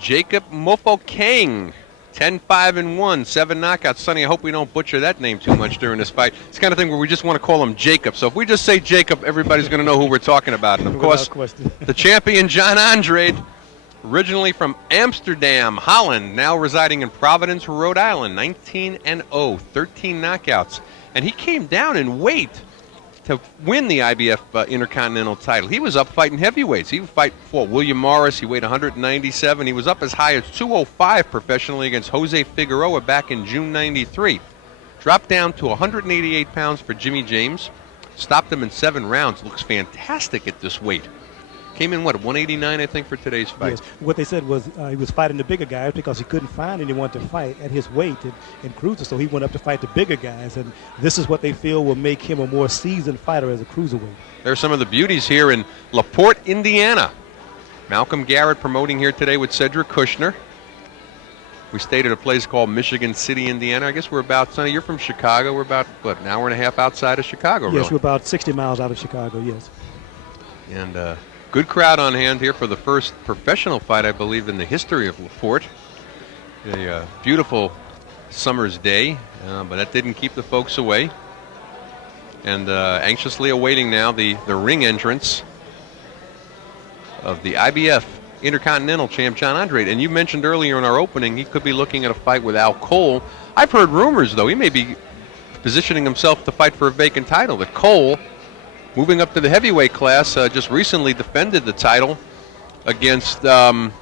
Jacob Mofokeng, 10-5-1, 7 knockouts. Sonny, I hope we don't butcher that name too much during this fight. It's the kind of thing where we just want to call him Jacob. So if we just say Jacob, everybody's going to know who we're talking about. And of course, the champion John Andrade, originally from Amsterdam, Holland, now residing in Providence, Rhode Island, 19-0, 13 knockouts. And he came down in weight to win the IBF Intercontinental title. He was up fighting heavyweights. He would fight for William Morris. He weighed 197. He was up as high as 205 professionally against Jose Figueroa back in June 93. Dropped down to 188 pounds for Jimmy James. Stopped him in 7 rounds. Looks fantastic at this weight. Came in, 189, I think, for today's fight. Yes. What they said was he was fighting the bigger guys because he couldn't find anyone to fight at his weight in cruiser, so he went up to fight the bigger guys, and this is what they feel will make him a more seasoned fighter as a cruiserweight. There's some of the beauties here in LaPorte, Indiana. Malcolm Garrett promoting here today with Cedric Kushner. We stayed at a place called Michigan City, Indiana. I guess we're about, Sonny, you're from Chicago. We're about, an hour and a half outside of Chicago, Yes, really. we're about 60 miles out of Chicago, yes. And good crowd on hand here for the first professional fight, I believe, in the history of LaPorte. A beautiful summer's day, but that didn't keep the folks away. And anxiously awaiting now the ring entrance of the IBF Intercontinental champ, John Andrade. And you mentioned earlier in our opening he could be looking at a fight with Al Cole. I've heard rumors, though, he may be positioning himself to fight for a vacant title. That Cole, moving up to the heavyweight class, just recently defended the title against a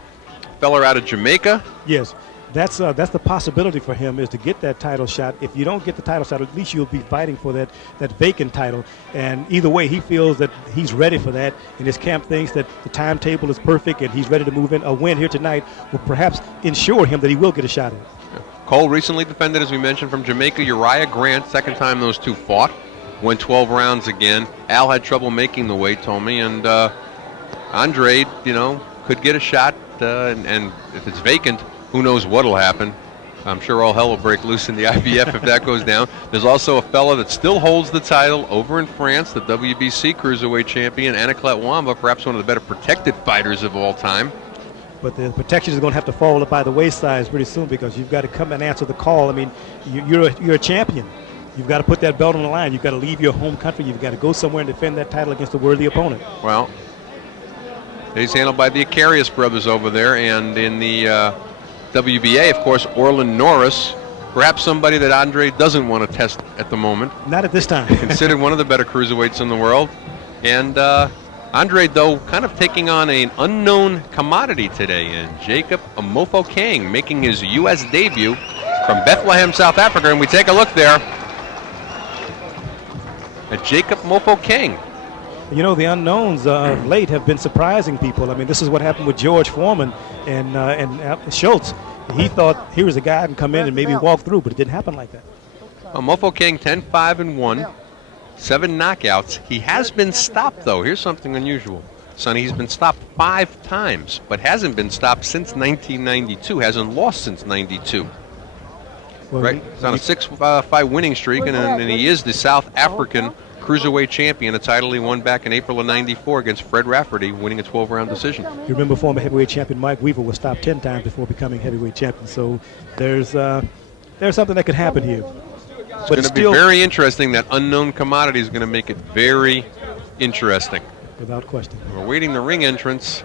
fella out of Jamaica. Yes, that's the possibility for him, is to get that title shot. If you don't get the title shot, at least you'll be fighting for that vacant title. And either way, he feels that he's ready for that, and his camp thinks that the timetable is perfect and he's ready to move in. A win here tonight will perhaps ensure him that he will get a shot at it. Cole recently defended, as we mentioned, from Jamaica, Uriah Grant. Second time those two fought. Went 12 rounds again. Al had trouble making the weight, told me, and Andrade, could get a shot, and if it's vacant, who knows what'll happen. I'm sure all hell will break loose in the IBF if that goes down. There's also a fella that still holds the title over in France, the WBC Cruiserweight champion, Anaclet Wamba, perhaps one of the better protected fighters of all time. But the protection is going to have to fall by the wayside pretty soon, because you've got to come and answer the call. I mean, you're a champion. You've got to put that belt on the line. You've got to leave your home country. You've got to go somewhere and defend that title against a worthy opponent. Well, he's handled by the Acarius brothers over there, and in the WBA, of course, Orlin Norris, perhaps somebody that Andrade doesn't want to test at the moment. Not at this time. Considered one of the better cruiserweights in the world. And Andrade, though, kind of taking on an unknown commodity today, and Jacob Mofokeng making his U.S. debut from Bethlehem, South Africa. And we take a look there at Jacob Mofokeng. The unknowns of late have been surprising people. I mean, this is what happened with George Foreman and Schultz. He thought here was a guy who can come in and maybe walk through, but it didn't happen like that. Mofokeng 10-5-1, 7 knockouts. He has been stopped, though. Here's something unusual. Sonny, he's been stopped 5 times, but hasn't been stopped since 1992. Hasn't lost since 92. Well, right? He's on a 6-fight winning streak, and he is the South African Cruiserweight champion, a title he won back in April of '94 against Fred Rafferty, winning a 12-round decision. You remember former heavyweight champion Mike Weaver was stopped 10 times before becoming heavyweight champion. So there's something that could happen here. It's going to be very interesting. That unknown commodity is going to make it very interesting. Without question. We're waiting the ring entrance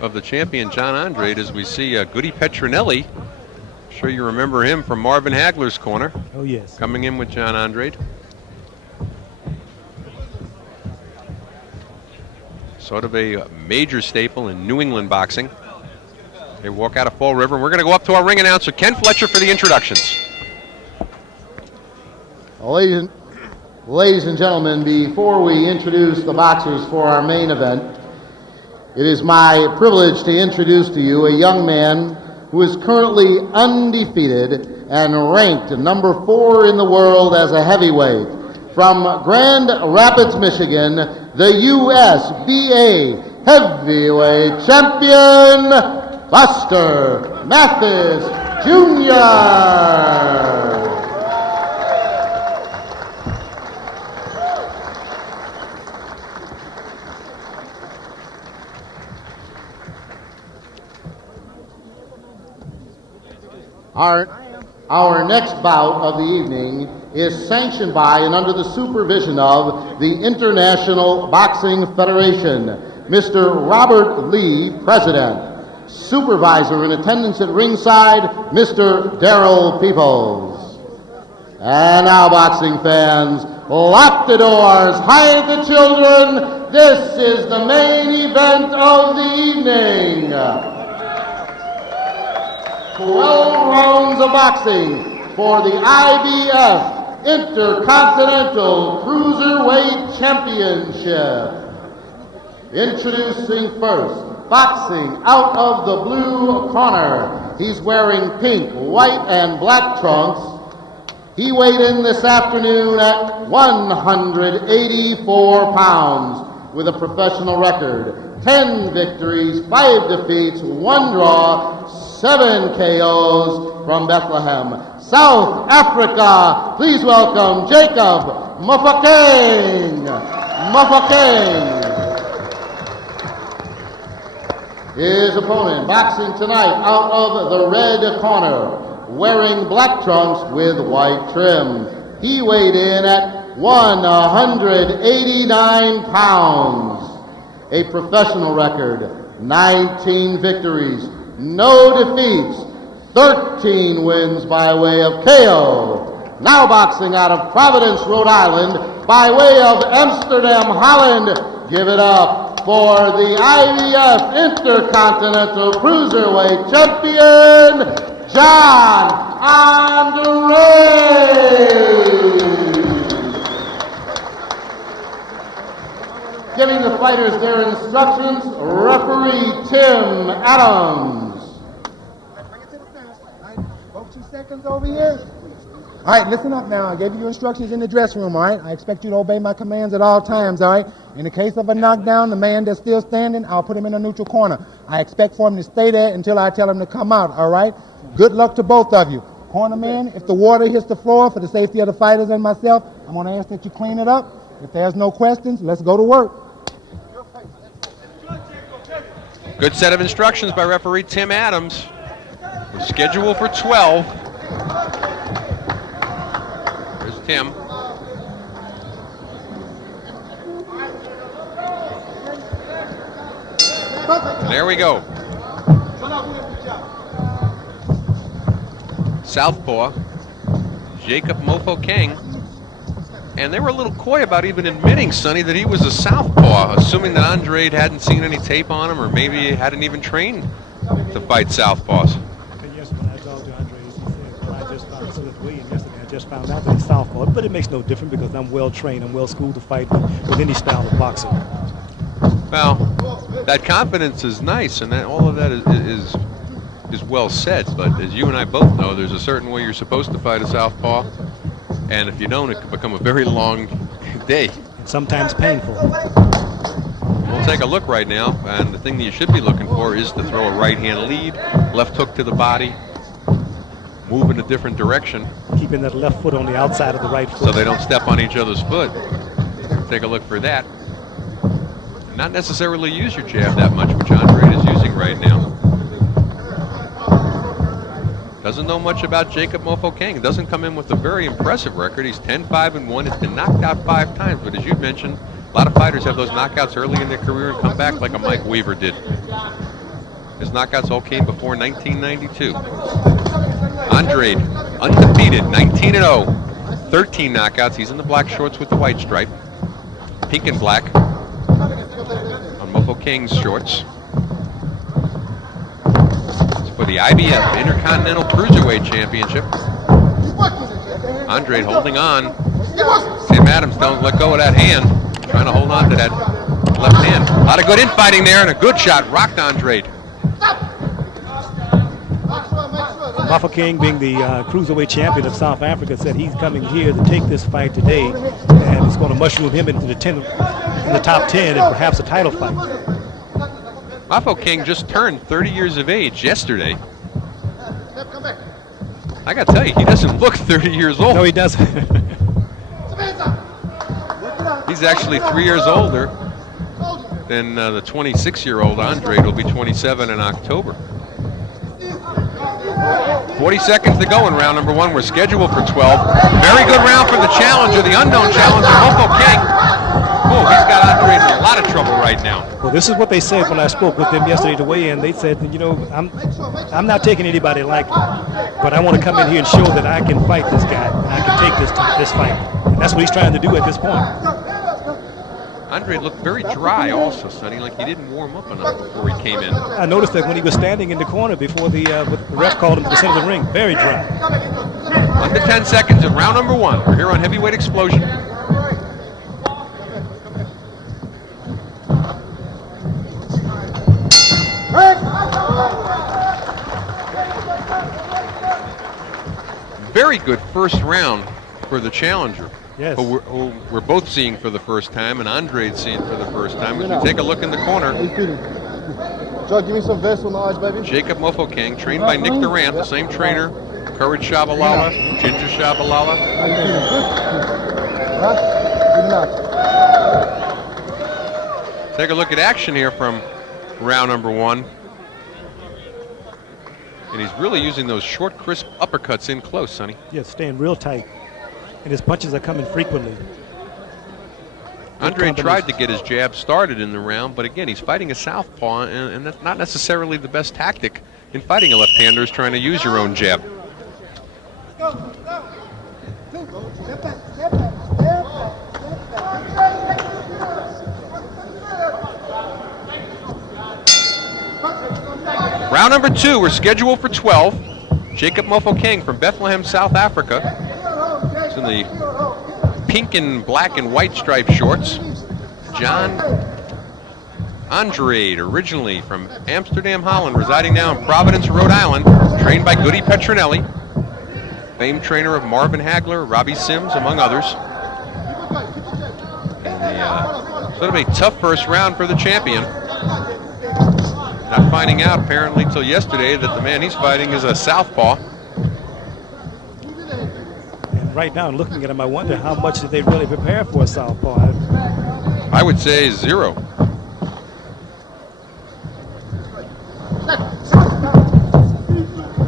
of the champion, John Andrade, as we see Goody Petronelli. I'm sure you remember him from Marvin Hagler's corner. Oh, yes. Coming in with John Andrade. Sort of a major staple in New England boxing. They walk out of Fall River. We're going to go up to our ring announcer, Ken Fletcher, for the introductions. Ladies and gentlemen, before we introduce the boxers for our main event, it is my privilege to introduce to you a young man who is currently undefeated and ranked number 4 in the world as a heavyweight. From Grand Rapids, Michigan, the USBA heavyweight champion, Buster Mathis Jr. Our next bout of the evening is sanctioned by and under the supervision of the International Boxing Federation. Mr. Robert Lee, President. Supervisor in attendance at ringside, Mr. Darrell Peoples. And now, boxing fans, lock the doors, hide the children. This is the main event of the evening. 12 rounds of boxing for the IBF Intercontinental Cruiserweight Championship. Introducing first, boxing out of the blue corner. He's wearing pink, white, and black trunks. He weighed in this afternoon at 184 pounds with a professional record. 10 victories, 5 defeats, 1 draw, 7 KOs from Bethlehem, South Africa. Please welcome Jacob Mofokeng. Mofokeng. His opponent, boxing tonight out of the red corner, wearing black trunks with white trim. He weighed in at 189 pounds. A professional record, 19 victories, no defeats, 13 wins by way of KO. Now boxing out of Providence, Rhode Island, by way of Amsterdam, Holland. Give it up for the IBF Intercontinental Cruiserweight Champion, John Andrade. Giving the fighters their instructions, referee Tim Adams. Bring it to the fence. All right, both 2 seconds over here. All right, listen up now. I gave you your instructions in the dressing room, all right? I expect you to obey my commands at all times, all right? In the case of a knockdown, the man that's still standing, I'll put him in a neutral corner. I expect for him to stay there until I tell him to come out, all right? Good luck to both of you. Corner man, if the water hits the floor for the safety of the fighters and myself, I'm going to ask that you clean it up. If there's no questions, let's go to work. Good set of instructions by referee Tim Adams. We're scheduled for 12. There's Tim. There we go. Southpaw, Jacob Mofokeng. And they were a little coy about even admitting, Sonny, that he was a southpaw, assuming that Andrade hadn't seen any tape on him or maybe hadn't even trained to fight southpaws. And yes, when I talked to Andrade, he said, well, I just found Smith Williams yesterday. I just found out that he's southpaw. But it makes no difference because I'm well trained. I'm well schooled to fight with any style of boxing. Well, that confidence is nice, and that all of that is well said. But as you and I both know, there's a certain way you're supposed to fight a southpaw. And if you don't, it can become a very long day. Sometimes painful. We'll take a look right now, and the thing that you should be looking for is to throw a right-hand lead, left hook to the body, move in a different direction. Keeping that left foot on the outside of the right foot. So they don't step on each other's foot. Take a look for that. Not necessarily use your jab that much, which Andrade is using right now. Doesn't know much about Jacob Mofokeng. Doesn't come in with a very impressive record. He's 10-5-1. Has been knocked out 5 times, but as you mentioned, a lot of fighters have those knockouts early in their career and come back like a Mike Weaver did. His knockouts all came before 1992. Andrade, undefeated, 19-0. 13 knockouts. He's in the black shorts with the white stripe. Pink and black on Mofokeng's shorts. For the IBF Intercontinental Cruiserweight Championship. Andrade holding on. Tim Adams, don't let go of that hand. Trying to hold on to that left hand. A lot of good infighting there, and a good shot rocked Andrade. Mofokeng, being the cruiserweight champion of South Africa, said he's coming here to take this fight today, and it's going to mushroom him into the top 10 and perhaps a title fight. Mofokeng just turned 30 years of age yesterday. I got to tell you, he doesn't look 30 years old. No, he doesn't. He's actually 3 years older than the 26-year-old Andrade will be 27 in October. 40 seconds to go in round number 1. We're scheduled for 12. Very good round for the challenger, the unknown challenger, Mofokeng. Oh, he's got Andrade in a lot of trouble right now. Well, this is what they said when I spoke with them yesterday to weigh in. They said, you know, I'm not taking anybody lightly, but I want to come in here and show that I can fight this guy and I can take this fight. And that's what he's trying to do at this point. Andrade looked very dry also, Sonny, like he didn't warm up enough before he came in. I noticed that when he was standing in the corner before the ref called him to the center of the ring, very dry. Under 10 seconds in round number 1. We're here on Heavyweight Explosion. Very good first round for the challenger. Yes. Who we're both seeing for the first time, and Andrade's seeing for the first time. As we take a look in the corner, Joe, give me some vessel knowledge, baby. Jacob Mofokeng, trained by Nick Durant, the same trainer. Courage Shabalala, Ginger Shabalala. Take a look at action here from round number 1. And he's really using those short, crisp uppercuts in close, Sonny. Yes, staying real tight. And his punches are coming frequently. Andrade tried to get his jab started in the round, but again, he's fighting a southpaw, and that's not necessarily the best tactic in fighting a left-hander, is trying to use your own jab. Round number 2, we're scheduled for 12. Jacob Mofokeng from Bethlehem, South Africa. It's in the pink and black and white striped shorts. John Andrade, originally from Amsterdam, Holland, residing now in Providence, Rhode Island, trained by Goody Petronelli, famed trainer of Marvin Hagler, Robbie Sims, among others. And sort of a tough first round for the champion. Not finding out, apparently, till yesterday that the man he's fighting is a southpaw. And right now, looking at him, I wonder how much did they really prepare for a southpaw? I would say 0.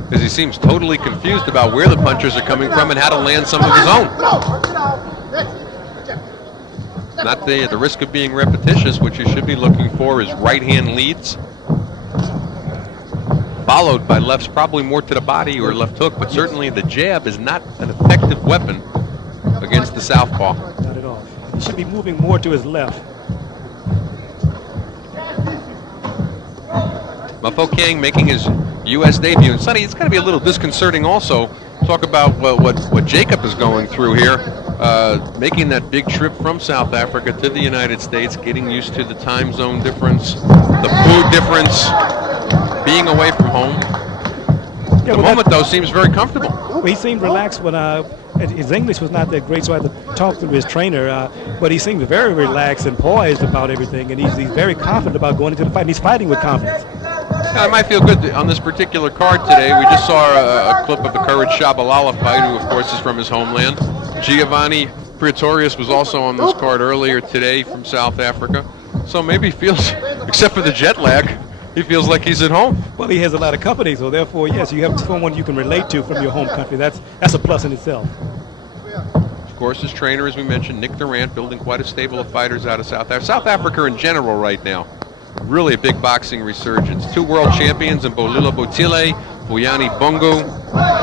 Because he seems totally confused about where the punches are coming from and how to land some of his own. Not the risk of being repetitious, which you should be looking for is right-hand leads, followed by lefts, probably more to the body or left hook, but certainly the jab is not an effective weapon against the southpaw. Not at all. He should be moving more to his left. Mofokeng making his U.S. debut. And Sonny, it's got to be a little disconcerting also. Talk about what Jacob is going through here. Making that big trip from South Africa to the United States, getting used to the time zone difference, the food difference, being away from home. Yeah, The moment, though, seems very comfortable. Well, he seemed relaxed when his English was not that great, so I had to talk to his trainer. But he seemed very relaxed and poised about everything, and he's very confident about going into the fight. And he's fighting with confidence. I might feel good on this particular card today. We just saw a clip of the Courage Shabalala fight, who, of course, is from his homeland. Giovanni Pretorius was also on this card earlier today from South Africa. So maybe he feels, except for the jet lag, he feels like he's at home. Well, he has a lot of company, so therefore, yes, you have someone you can relate to from your home country. That's a plus in itself. Of course, his trainer, as we mentioned, Nick Durant, building quite a stable of fighters out of South Africa. South Africa in general right now, really a big boxing resurgence. 2 world champions in Bolila Botile, Buyani Bongo,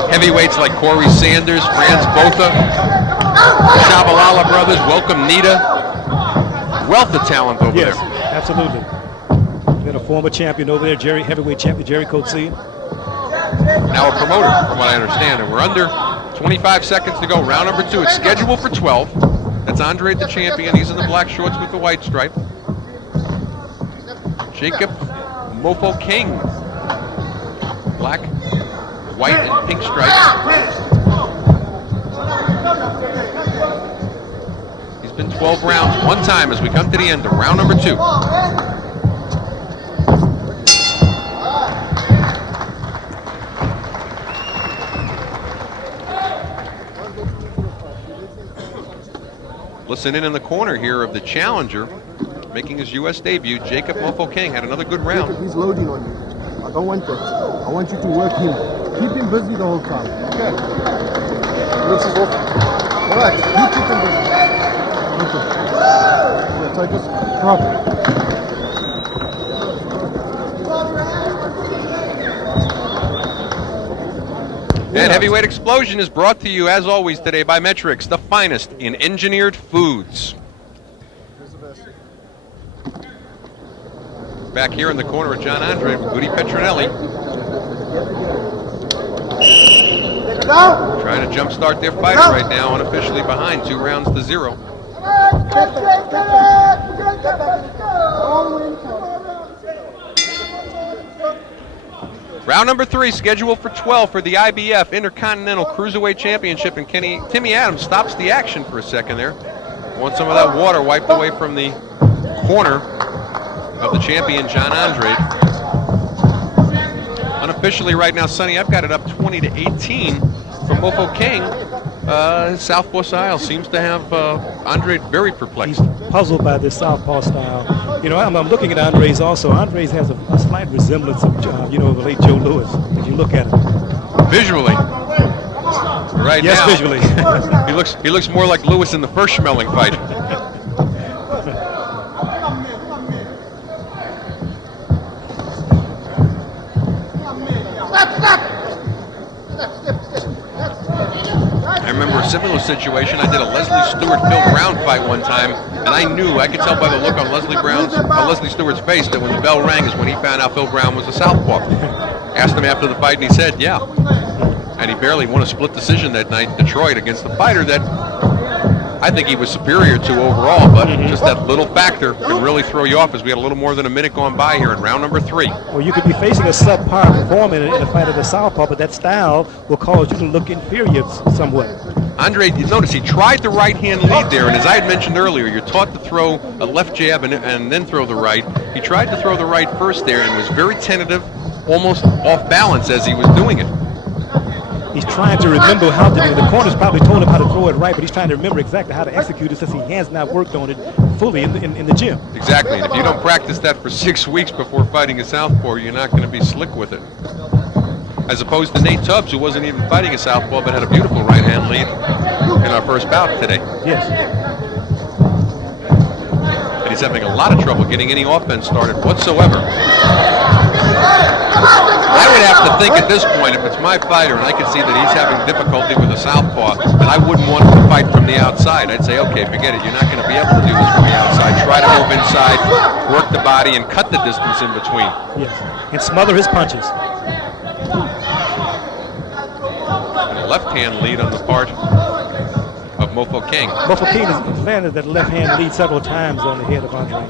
heavyweights like Corey Sanders, Franz Botha, the Shabalala brothers, welcome Nita. Wealth of talent over Yes, there. absolutely. Got a former champion over there, heavyweight champion Jerry Coetzee. Now a promoter, from what I understand. And we're under 25 seconds to go. Round number 2. It's scheduled for 12. That's Andrade, the champion. He's in the black shorts with the white stripe. Jacob Mofokeng, black, white, and pink stripes. He's been 12 rounds, 1 time as we come to the end of round number 2. Listen in the corner here of the challenger, making his U.S. debut, Jacob Mofokeng had another good round. He's loading on you. I don't want that. I want you to work him. Keep him busy the whole time. Okay. Relax. You keep him busy. Okay. Yeah, take this. Come on. And Heavyweight Explosion is brought to you, as always, today by Metrics, the finest in engineered foods. Back here in the corner of John Andrade, Rudy Petronelli. Trying to jumpstart their fight right now, unofficially behind 2-0. Round number 3, scheduled for 12 for the IBF Intercontinental Cruiserweight Championship, and Timmy Adams stops the action for a second there. Wants some of that water wiped away from the corner of the champion, John Andrade. Unofficially right now, Sonny, I've got it up 20-18 from Mofokeng. Southpaw style seems to have Andrade very perplexed. He's puzzled by this southpaw style. You know, I'm looking at Andrade's also. Andrade's has a slight resemblance of, the late Joe Louis, if you look at it. Visually. Right yes, now. Visually. he looks more like Louis in the first Schmeling fight. I remember a similar situation. I did a Leslie Stewart-Phil Brown fight one time, and I could tell by the look on Leslie Stewart's face that when the bell rang is when he found out Phil Brown was a southpaw. Asked him after the fight, and he said, yeah. And he barely won a split decision that night in Detroit against a fighter that I think he was superior to overall, but just that little factor can really throw you off as we had a little more than a minute gone by here in round number 3. Well, you could be facing a subpar performer in a fight of the southpaw, but that style will cause you to look inferior somewhat. Andrade, you notice he tried the right-hand lead there, and as I had mentioned earlier, you're taught to throw a left jab and then throw the right. He tried to throw the right first there and was very tentative, almost off balance as he was doing it. He's trying to remember how to do it. The corner's probably told him how to throw it right, but he's trying to remember exactly how to execute it since he has not worked on it fully in the gym. Exactly, and if you don't practice that for 6 weeks before fighting a southpaw, you're not going to be slick with it. As opposed to Nate Tubbs, who wasn't even fighting a southpaw, but had a beautiful right-hand lead in our first bout today. Yes. And he's having a lot of trouble getting any offense started whatsoever. I would have to think at this point, if it's my fighter and I can see that he's having difficulty with a southpaw, then I wouldn't want him to fight from the outside. I'd say, okay, forget it. You're not going to be able to do this from the outside. Try to move inside, work the body, and cut the distance in between. Yes, and smother his punches. And a left-hand lead on the part of Mofokeng. Mofokeng has landed that left-hand lead several times on the head of Andrade.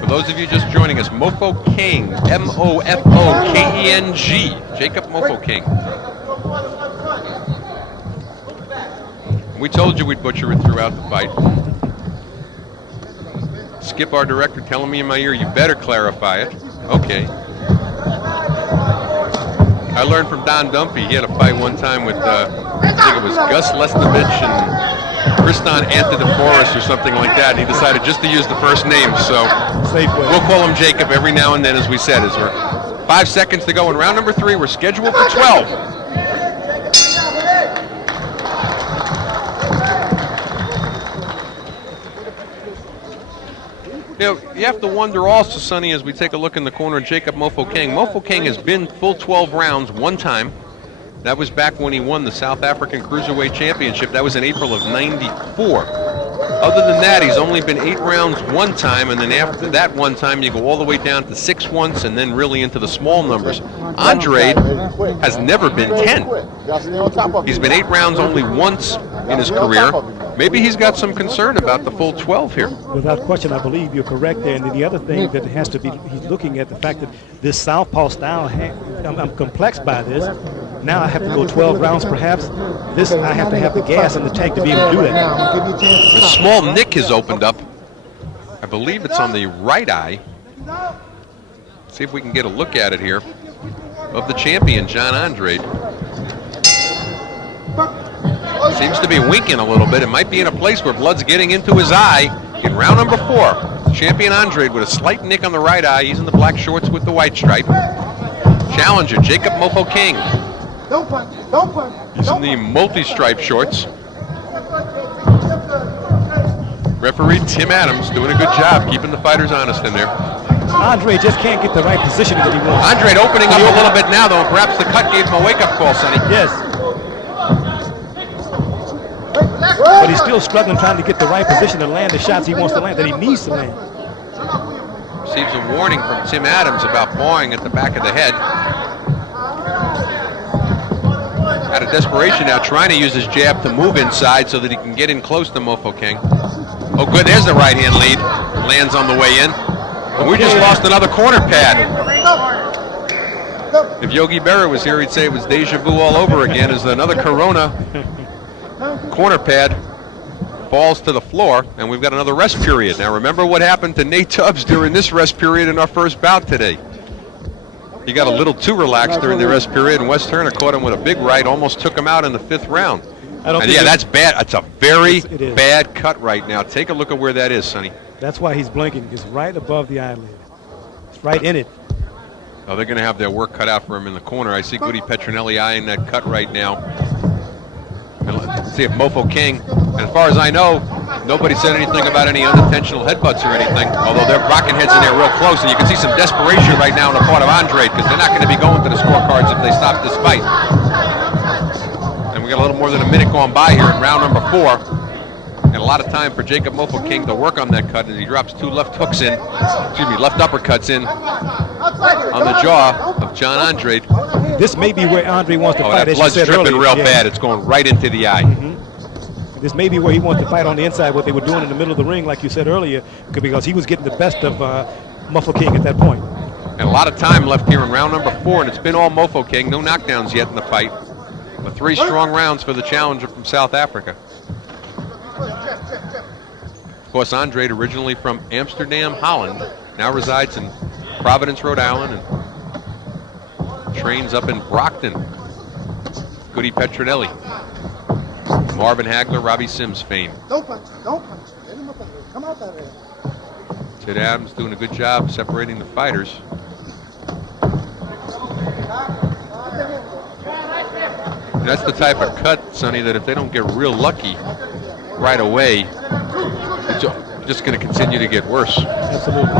For those of you just joining us, Mofokeng, M-O-F-O-K-E-N-G, Jacob Mofokeng. We told you we'd butcher it throughout the fight. Skip, our director, telling me in my ear, you better clarify it. Okay. I learned from Don Dumpy. He had a fight one time with, I think it was Gus Lestovich and Tristan Antidopoulos or something like that, and he decided just to use the first name, so we'll call him Jacob every now and then, as we said. As we're 5 seconds to go in round number 3. We're scheduled for 12. You know, you have to wonder also, Sonny, as we take a look in the corner of Jacob Mofokeng. Mofokeng has been full 12 rounds one time. That was back when he won the South African Cruiserweight Championship. That was in April of '94. Other than that, he's only been 8 rounds one time, and then after that one time, you go all the way down to 6 once, and then really into the small numbers. Andrade has never been 10. He's been 8 rounds only once in his career. Maybe he's got some concern about the full 12 here. Without question, I believe you're correct there. And then the other thing that has to be, he's looking at the fact that this southpaw style, I'm complexed by this. Now I have to go 12 rounds perhaps. This, I have to have the gas in the tank to be able to do that. A small nick has opened up. I believe it's on the right eye. See if we can get a look at it here of the champion, John Andrade. Seems to be winking a little bit. It might be in a place where blood's getting into his eye. In round number 4, champion Andrade with a slight nick on the right eye. He's in the black shorts with the white stripe. Challenger, Jacob Mofokeng. Don't punch. Don't punch. He's in the multi-stripe shorts. Referee Tim Adams doing a good job keeping the fighters honest in there. Andrade just can't get the right positioning that he wants. Andrade opening up a little bit now, though, and perhaps the cut gave him a wake-up call, Sonny. Yes. But he's still struggling trying to get the right position to land the shots he wants to land, that he needs to land. Receives a warning from Tim Adams about pawing at the back of the head. Out of desperation now, trying to use his jab to move inside so that he can get in close to Mofokeng. Oh, good, there's the right-hand lead. Lands on the way in. And we just lost another corner pad. If Yogi Berra was here, he'd say it was deja vu all over again as another Corona corner pad falls to the floor, and we've got another rest period. Now remember what happened to Nate Tubbs during this rest period in our first bout today. He got a little too relaxed during the rest period, and Wes Turner caught him with a big right, almost took him out in the 5th round. And yeah, that's bad. It's a very bad cut right now. Take a look at where that is, Sonny. That's why he's blinking. It's right above the eyelid. It's right in it. Oh, they're going to have their work cut out for him in the corner. I see Goody Petronelli eyeing that cut right now. And let's see if Mofokeng, and as far as I know, nobody said anything about any unintentional headbutts or anything, although they're rocking heads in there real close, and you can see some desperation right now on the part of Andrade, because they're not going to be going to the scorecards if they stop this fight. And we got a little more than a minute going by here in round number 4. And a lot of time for Jacob Mofokeng to work on that cut as he drops 2 left hooks in, left uppercuts in on the jaw of John Andrade. This may be where Andrade wants to fight. That blood's dripping real bad. It's going right into the eye. This may be where he wants to fight on the inside, what they were doing in the middle of the ring, like you said earlier, because he was getting the best of Mofokeng at that point. And a lot of time left here in round number 4, and it's been all Mofokeng. No knockdowns yet in the fight. But 3 strong rounds for the challenger from South Africa. Of course, Andrade, originally from Amsterdam, Holland, now resides in Providence, Rhode Island, and trains up in Brockton. Goody Petronelli, Marvin Hagler, Robbie Sims fame. Don't punch. Don't punch. Let him up there. Come out that way. Ted Adams doing a good job separating the fighters. And that's the type of cut, Sonny, that if they don't get real lucky right away, it's just going to continue to get worse. Absolutely.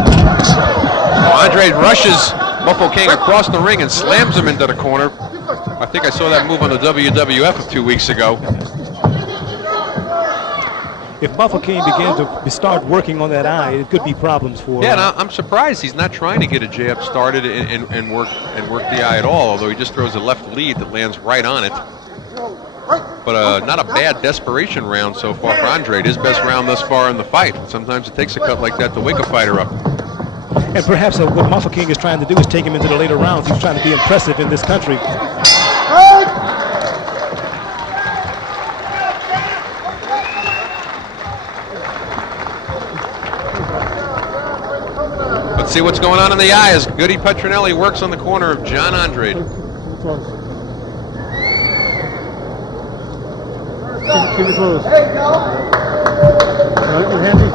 Andrade rushes Mofokeng across the ring and slams him into the corner. I think I saw that move on the WWF a 2 weeks ago. If Mofokeng began to start working on that eye, it could be problems for him. Yeah, and I'm surprised he's not trying to get a jab started and work the eye at all, although he just throws a left lead that lands right on it. But not a bad desperation round so far for Andrade. His best round thus far in the fight. Sometimes it takes a cut like that to wake a fighter up. And perhaps what Mofokeng is trying to do is take him into the later rounds. He's trying to be impressive in this country. Let's see what's going on in the eye as Goody Petronelli works on the corner of John Andrade. Keep it close. There you go. You're handy.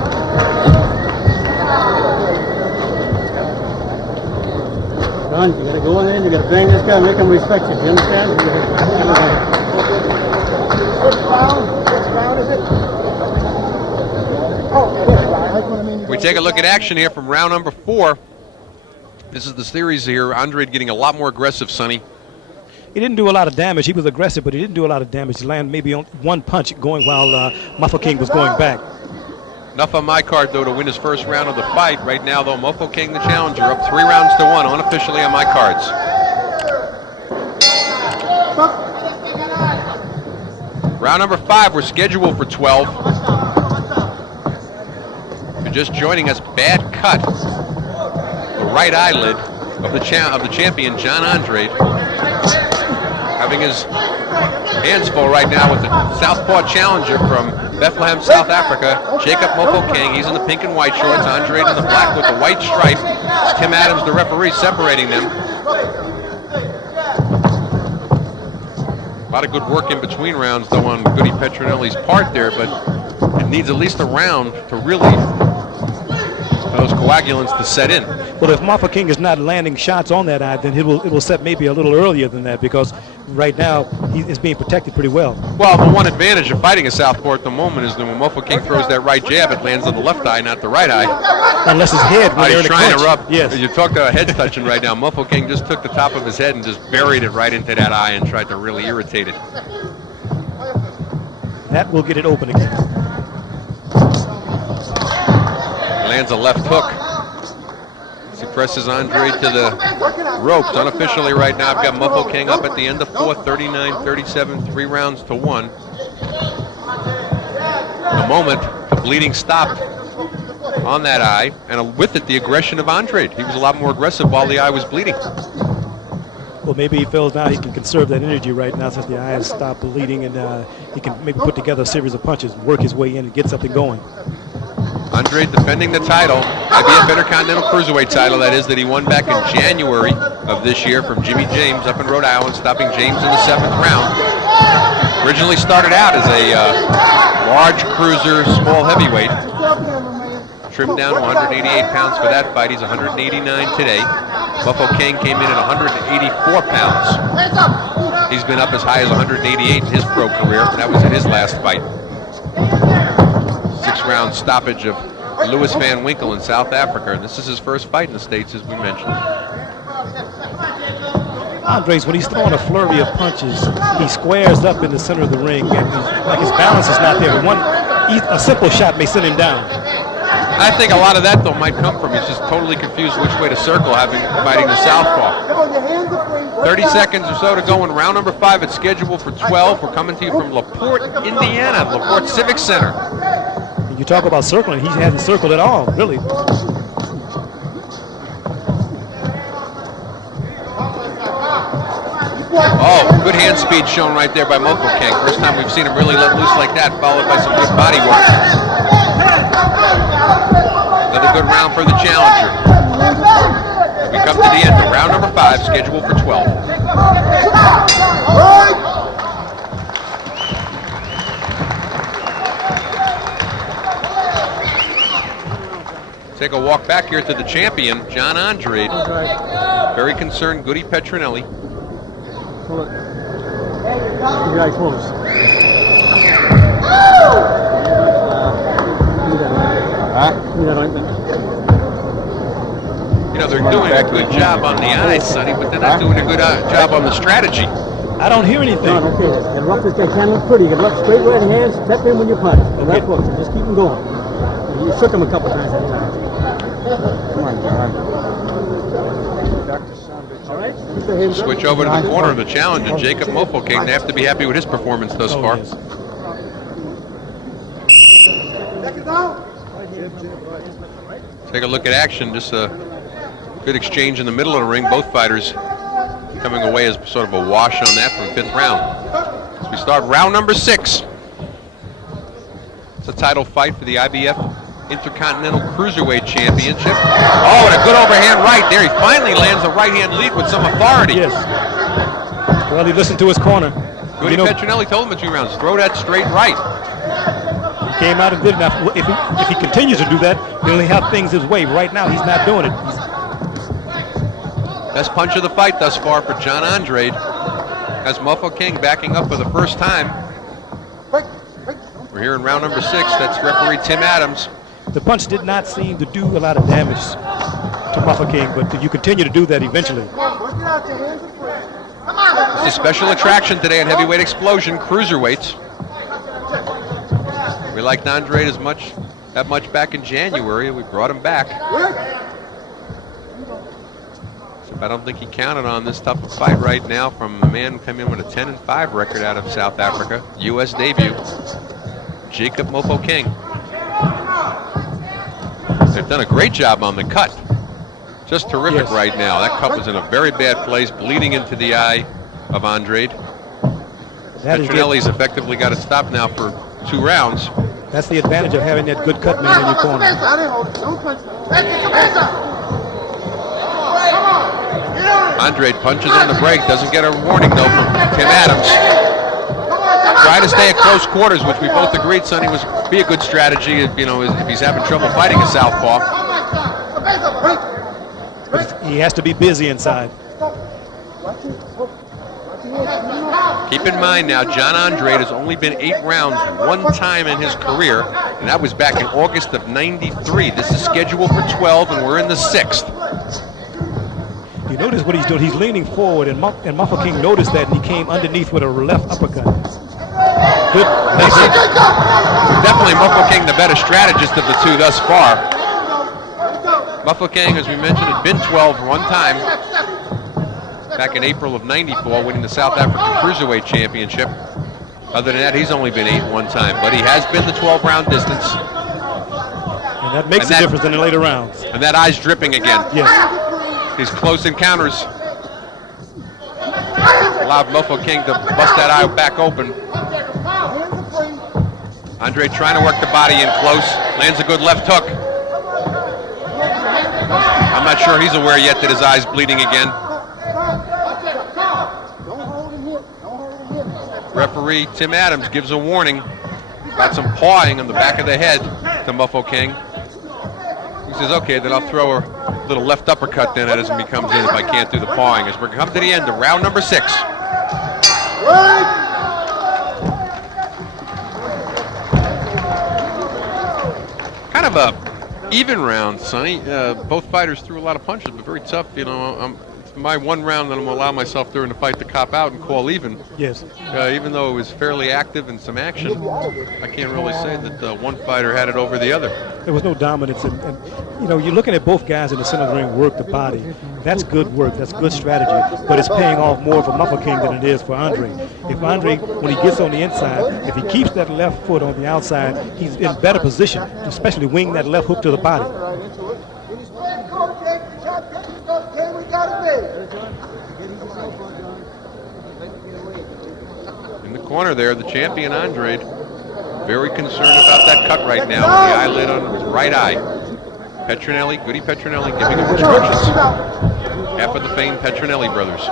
Don, you gotta go in there and you gotta bang this guy and make him respect you. You understand? Which round is it? We take a look at action here from round number 4. This is the series here. Andrade getting a lot more aggressive, Sonny. He didn't do a lot of damage. He was aggressive, but he didn't do a lot of damage. He landed maybe on 1 punch going while Mofokeng was going back. Enough on my card, though, to win his first round of the fight. Right now, though, Mofokeng, the challenger, up 3 rounds to 1, unofficially on my cards. Round number 5, we're scheduled for 12. If you're just joining us, bad cut. The right eyelid of the champion, John Andrade. Having his hands full right now with the southpaw challenger from Bethlehem, South Africa, Jacob Mofokeng. He's in the pink and white shorts, Andrade in the black with the white stripe. It's Tim Adams, the referee, separating them. A lot of good work in between rounds, though, on Goody Petronelli's part there, but it needs at least a round to really those coagulants to set in. Well, if Mofokeng is not landing shots on that eye, then it will set maybe a little earlier than that, because right now he is being protected pretty well. Well, the one advantage of fighting a southpaw at the moment is that when Mofokeng throws that right jab, it lands on the left eye, not the right eye. Unless his head when they're He's in a trying clinch. to rub. Yes. You talk about heads touching right now. Mofokeng just took the top of his head and just buried it right into that eye and tried to really irritate it. That will get it open again. Lands a left hook. As he presses Andrade to the ropes. Unofficially right now, I've got Mofokeng up at the end of 4, 39-37, 3 rounds to 1. In a moment, the bleeding stopped on that eye, and with it, the aggression of Andrade. He was a lot more aggressive while the eye was bleeding. Well, maybe he feels now he can conserve that energy right now since the eye has stopped bleeding, and he can maybe put together a series of punches, work his way in, and get something going. Andrade defending the title, IBF Intercontinental Cruiserweight title, that is, that he won back in January of this year from Jimmy James up in Rhode Island, stopping James in the 7th round. Originally started out as a large cruiser, small heavyweight. Trimmed down to 188 pounds for that fight. He's 189 today. Mofokeng came in at 184 pounds. He's been up as high as 188 in his pro career. That was in his last fight. 6-round stoppage of Louis Van Winkle in South Africa. And this is his first fight in the States, as we mentioned. Andrade, when he's throwing a flurry of punches, he squares up in the center of the ring, and like his balance is not there. A simple shot may send him down. I think a lot of that, though, might come from he's just totally confused which way to circle, fighting the southpaw. 30 seconds or so to go in round number 5. It's scheduled for 12. We're coming to you from LaPorte, Indiana, LaPorte Civic Center. And you talk about circling, he hasn't circled at all, really. Oh, good hand speed shown right there by Mofokeng. First time we've seen him really let loose like that, followed by some good body work. Another good round for the challenger. We come to the end of round number 5, scheduled for 12. Take a walk back here to the champion, John Andrade. Very concerned, Goody Petronelli. Pull it. Your eye close. Give me that ointment. You know, they're doing a good job on the eyes, Sonny, but they're not doing a good job on the strategy. I don't hear anything. No, that's it. Get them up this guy. Can't look pretty. Get them up straight right hands. Step in when you punch. Right hook. Just keep them going. You shook him a couple times that time. Come on, John. All right. Keep your hands up. Switch over to the corner of the challenger, Jacob Mofokeng. They have to be happy with his performance thus far. Yes. Take a look at action. Just a good exchange in the middle of the ring. Both fighters coming away as sort of a wash on that from 5th round. As we start round number 6. It's a title fight for the IBF Intercontinental Cruiserweight Championship. Oh, and a good overhand right there. He finally lands a right-hand lead with some authority. Yes. Well, he listened to his corner. Goody Petronelli told him in 2 rounds, throw that straight right. He came out and did enough. If he continues to do that, he'll only have things his way. Right now, he's not doing it. Best punch of the fight thus far for John Andrade. Has Mofokeng backing up for the first time. We're here in round number 6. That's referee Tim Adams. The punch did not seem to do a lot of damage to Mofokeng, but you continue to do that eventually. It's a special attraction today on Heavyweight Explosion Cruiserweights. We liked Andrade that much back in January, and we brought him back. So I don't think he counted on this tough a fight right now from a man who came in with a 10-5 record out of South Africa, U.S. debut, Jacob Mofokeng. They've done a great job on the cut. Just terrific right now. That cut was in a very bad place, bleeding into the eye of Andrade. Petronelli's effectively got it stopped now for 2 rounds. That's the advantage of having that good cut man in your corner. Andrade punches on the break, doesn't get a warning though from Tim Adams. Trying to stay at close quarters, which we both agreed, Sonny, would be a good strategy if he's having trouble fighting a southpaw. But he has to be busy inside. Keep in mind now, John Andrade has only been 8 rounds one time in his career, and that was back in August of '93. This is scheduled for 12, and we're in the 6th. You notice what he's doing. He's leaning forward, and Mofokeng noticed that, and he came underneath with a left uppercut. Good. Definitely Mofokeng the better strategist of the two thus far. Mofokeng, as we mentioned, had been 12 one time back in April of '94, winning the South African Cruiserweight Championship. Other than that, he's only been 8 one time, but he has been the 12-round distance. And that makes a difference in the later rounds. And that eye's dripping again. Yes. These close encounters allowed Mofokeng to bust that eye back open. Andre trying to work the body in close, lands a good left hook. I'm not sure he's aware yet that his eye's bleeding again. Referee Tim Adams gives a warning about some pawing on the back of the head to Mofokeng. He says, okay, then I'll throw a little left uppercut then as he comes in if I can't do the pawing. As we're coming to the end of round number 6. Kind of a even round, Sonny. Both fighters threw a lot of punches, but very tough. You know, it's my one round that I'm going to allow myself during the fight to cop out and call even. Yes. Even though it was fairly active and some action, I can't really say that one fighter had it over the other. There was no dominance, and you know, you're looking at both guys in the center of the ring work the body. That's good work. That's good strategy. But it's paying off more for Mofokeng than it is for Andre. If Andre, when he gets on the inside, if he keeps that left foot on the outside, he's in better position, to especially wing that left hook to the body. In the corner there, the champion Andrade, very concerned about that cut right now. The eyelid on his right eye. Petronelli, Goody Petronelli, giving him instructions. Half of the famed Petronelli brothers.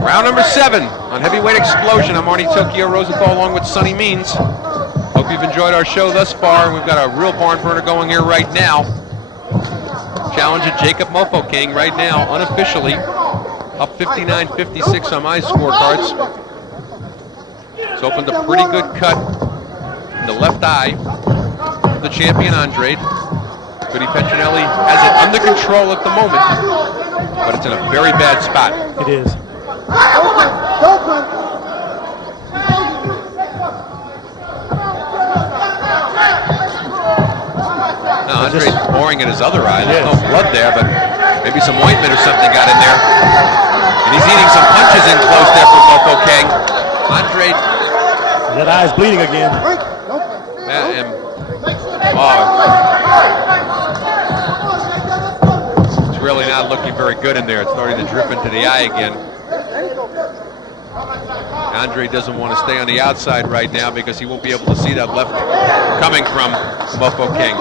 Round number 7 on Heavyweight Explosion. I'm Arnie Tokyo Rosenthal along with Sonny Means. Hope you've enjoyed our show thus far. We've got a real barn burner going here right now. Challenger Jacob Mofokeng right now, unofficially, up 59-56 on my scorecards. It's opened a pretty good cut in the left eye of the champion Andrade. Goody Petronelli has it under control at the moment, but it's in a very bad spot. It is. Now Andre's pouring in his other eye. There's no blood there, but maybe some ointment or something got in there. And he's eating some punches in close there for Mofokeng. Andre. That eye's bleeding again. It's really not looking very good in there. It's starting to drip into the eye again. Andre doesn't want to stay on the outside right now because he won't be able to see that left coming from Mofokeng,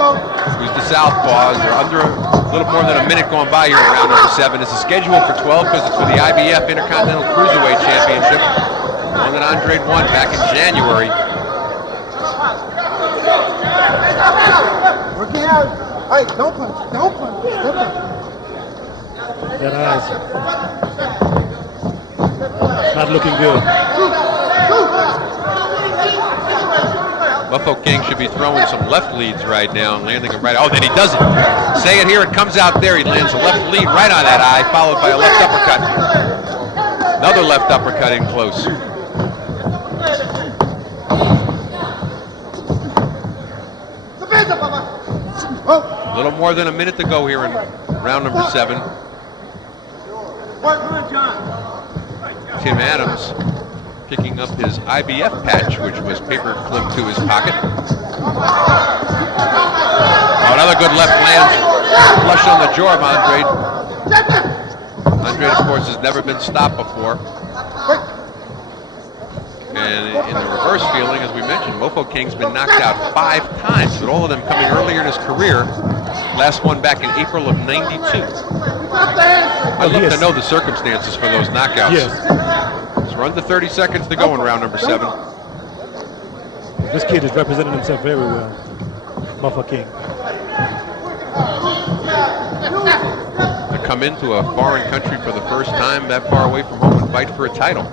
who's the southpaw. We're under a little more than a minute going by here in round number 7. This is scheduled for 12 because it's for the IBF Intercontinental Cruiserweight Championship, one that Andrade won back in January. Working out. All right, don't punch. Don't punch. Don't punch. That eye's not looking good. Mofokeng should be throwing some left leads right now and landing it right. Oh, then he doesn't. Say it here, it comes out there. He lands a left lead right on that eye, followed by a left uppercut. Another left uppercut in close. A little more than a minute to go here in round number 7. Tim Adams picking up his IBF patch, which was paper clipped to his pocket. Oh, another good left lands flush on the jaw of Andrade. Andrade, of course, has never been stopped before. And in the reverse feeling, as we mentioned, Mofokeng's been knocked out 5 times, but all of them coming earlier in his career. Last one back in April of '92. I'd love to know the circumstances for those knockouts. Yes. So we're under 30 seconds to go in round number 7. This kid has represented himself very well, Mofokeng. The come into a foreign country for the first time that far away from home and fight for a title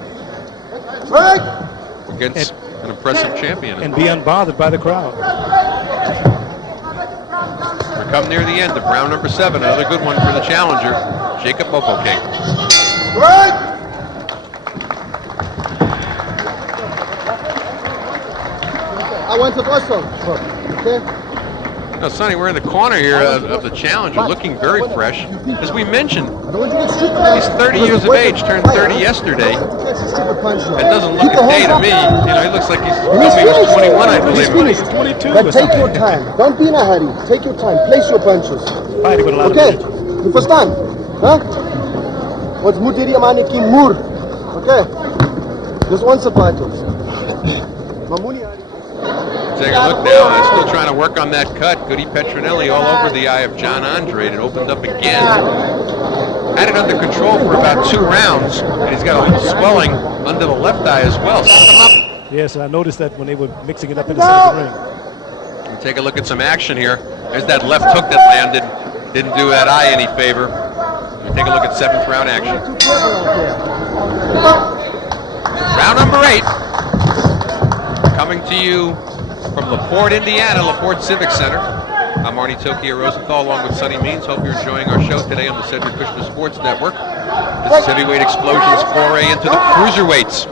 against an impressive champion. And be unbothered by the crowd. We come near the end of round number 7. Another good one for the challenger, Jacob Mofokeng. I went to Bristol. Okay. Now, Sonny, we're in the corner here of the challenger, looking very fresh. As we mentioned, he's 30 years of age, turned 30 yesterday. It doesn't look a day to me. You know, he looks like he was 21, I believe. He's 22. But take your time. Don't be in a hurry. Take your time. Place your punches. Fighting with a lot Okay? of energy. You understand? Huh? What's mudiri amani ki mur? Okay? Just one subtitle. Mamuni hari. Take a look now. I'm still trying to work on that cut. Goody Petronelli all over the eye of John Andrade. It opened up again. Had it under control for about 2 rounds, and he's got a little swelling under the left eye as well. Stop him up. Yes, I noticed that when they were mixing it up in the center of the ring. And take a look at some action here. There's that left hook that landed. Didn't do that eye any favor. We take a look at 7th round action. Round number 8. Coming to you from LaPorte, Indiana, LaPorte Civic Center. I'm Arnie Tokyo Rosenthal along with Sonny Means. Hope you're enjoying our show today on the Cedric Kushner Sports Network. This is Heavyweight Explosion's foray into the cruiserweights.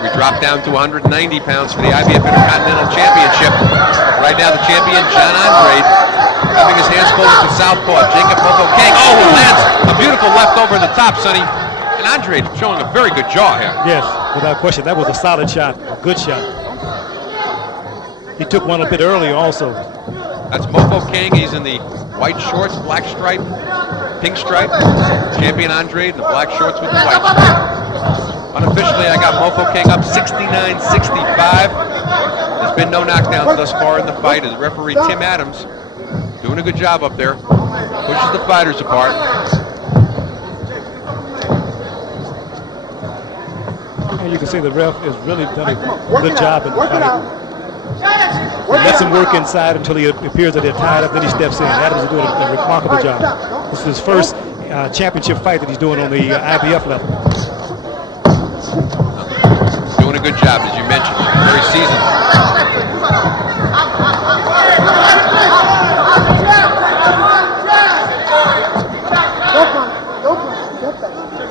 We drop down to 190 pounds for the IBF Intercontinental Championship. Right now the champion, John Andrade, having his hands pulled to southpaw. Jacob Mofokeng, oh, it lands a beautiful left over the top, Sonny. And Andrade showing a very good jaw here. Yes, without question. That was a solid shot, a good shot. He took one a bit earlier also. That's Mofokeng. He's in the white shorts, black stripe, pink stripe. Champion Andrade in the black shorts with the white stripe. Unofficially, I got Mofokeng up 69-65. There's been no knockdowns thus far in the fight as referee Tim Adams doing a good job up there. Pushes the fighters apart. And you can see the ref has really done a good job in the fight. He lets him work inside until he appears that they're tied up, then he steps in. Adams is doing a remarkable job. This is his first championship fight that he's doing on the IBF level. Doing a good job, as you mentioned. Looking very seasoned.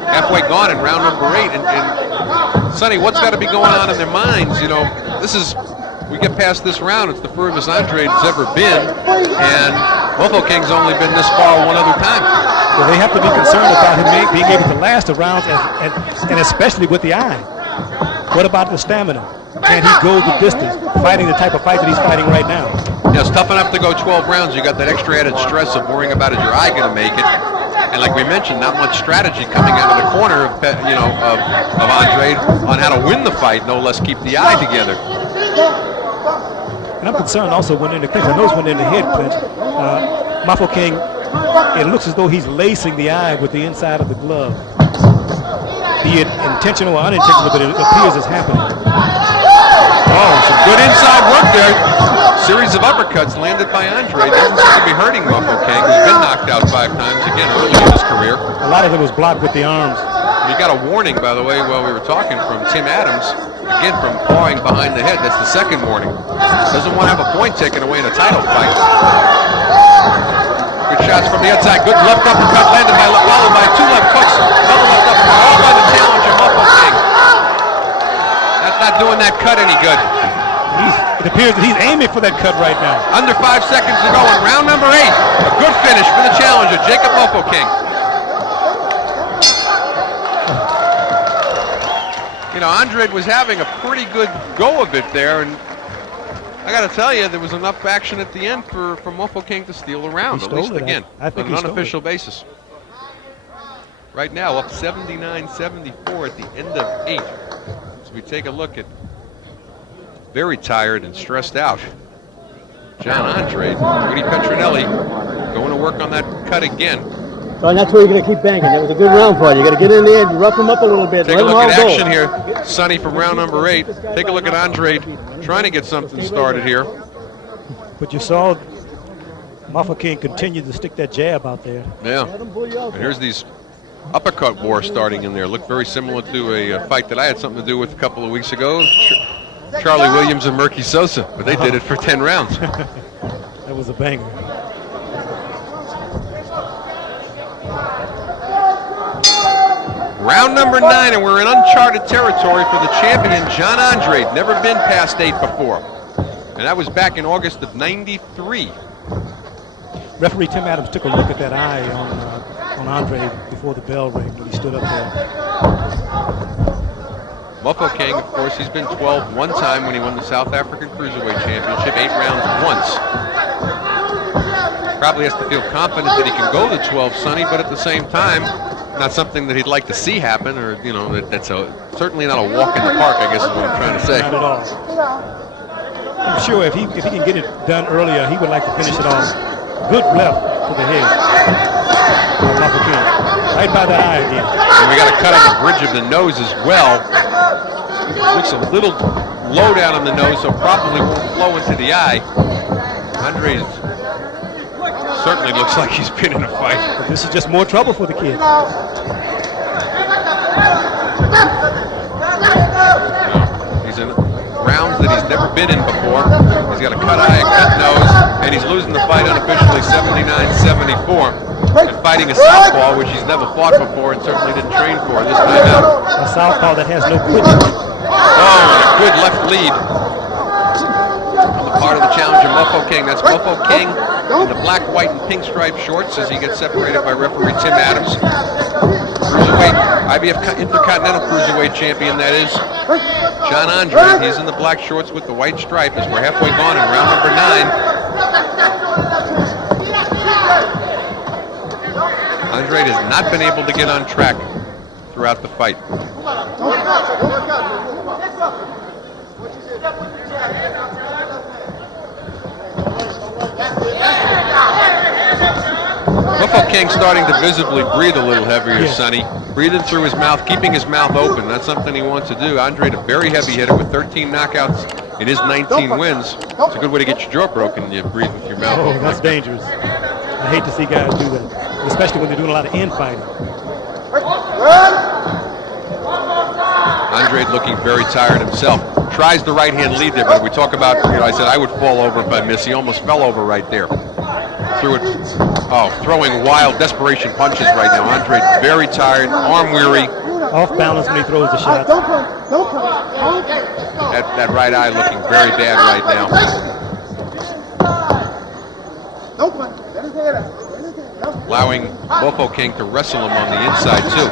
Halfway gone in round number 8. And Sonny, what's got to be going on in their minds? You know, this is... We get past this round, it's the furthest Andrade has ever been, and Mofokeng's only been this far one other time. Well, they have to be concerned about him being able to last the rounds, and especially with the eye. What about the stamina? Can he go the distance, fighting the type of fight that he's fighting right now? Yeah, it's tough enough to go 12 rounds. You got that extra added stress of worrying about is your eye going to make it. And like we mentioned, not much strategy coming out of the corner of Andrade on how to win the fight, no less keep the eye together. And I'm concerned also when in the clinch. I noticed when in the head clinch, Mofokeng, it looks as though he's lacing the eye with the inside of the glove. Be it intentional or unintentional, but it appears it's happening. Oh, some good inside work there. Series of uppercuts landed by Andrade. Doesn't seem to be hurting Mofokeng, who's been knocked out 5 times again early in his career. A lot of it was blocked with the arms. And you got a warning, by the way, while we were talking from Tim Adams. Again, from pawing behind the head. That's the second warning. Doesn't want to have a point taken away in a title fight. Good shots from the outside. Good left uppercut landed by, followed by 2 left hooks. Another left uppercut, all by the challenger, Mofokeng. That's not doing that cut any good. It appears that he's aiming for that cut right now. Under 5 seconds to go in round number 8. A good finish for the challenger, Jacob Mofokeng. You know, Andrade was having a pretty good go of it there, and I got to tell you, there was enough action at the end for Mofokeng to steal the round, at least again, I think on an unofficial basis. Right now, up 79-74 at the end of 8. So we take a look at very tired and stressed out John Andrade. Goody Petronelli going to work on that cut again. So that's where you're going to keep banking. That was a good round for you. You got to get in there and rough him up a little bit. Take a look at action here. Sonny from round number 8. Take a look at Andrade trying to get something started here. But you saw Mofokeng continued to stick that jab out there. Yeah. And here's these uppercut war starting in there. Look very similar to a fight that I had something to do with a couple of weeks ago. Charlie Williams and Murky Sosa, but they did it for 10 rounds. That was a banger. Round number 9, and we're in uncharted territory for the champion, John Andrade. Never been past 8 before. And that was back in August of '93. Referee Tim Adams took a look at that eye on Andrade before the bell rang when he stood up there. Mofokeng, of course, he's been 12 one time when he won the South African Cruiserweight Championship, 8 rounds once. Probably has to feel confident that he can go to 12, Sonny, but at the same time, not something that he'd like to see happen, or, you know, that's certainly not a walk in the park, I guess is what I'm trying to say. Not at all. I'm sure if he can get it done earlier, he would like to finish it off. Good left to the head. Right by that eye again. And we got a cut on the bridge of the nose as well. Looks a little low down on the nose, so probably won't flow into the eye. Andrade certainly looks like he's been in a fight. But this is just more trouble for the kid. He's in rounds that he's never been in before. He's got a cut eye, a cut nose, and he's losing the fight unofficially 79-74. And fighting a southpaw, which he's never fought before and certainly didn't train for this time out. A southpaw that has no quick. Oh, and a good left lead on the part of the challenger, Mofokeng. That's Mofokeng in the black, white, and pink striped shorts as he gets separated by referee Tim Adams. Cruiserweight, IBF Intercontinental Cruiserweight champion, that is. John Andrade, he's in the black shorts with the white stripe as we're halfway gone in round number 9. Andrade has not been able to get on track throughout the fight. Mofokeng starting to visibly breathe a little heavier, Sonny. Breathing through his mouth, keeping his mouth open. That's something he wants to do. Andrade, a very heavy hitter with 13 knockouts in his 19 wins. It's a good way to get your jaw broken. You breathe with your mouth open. That's dangerous. I hate to see guys do that, especially when they're doing a lot of infighting. Andrade looking very tired himself. Tries the right-hand lead there, but we talk about, you know, I said I would fall over if I miss. He almost fell over right there. Threw it, throwing wild desperation punches right now. Andrade very tired, arm weary. Off balance when he throws the shot. That right eye looking very bad right now. Allowing Mofokeng to wrestle him on the inside too.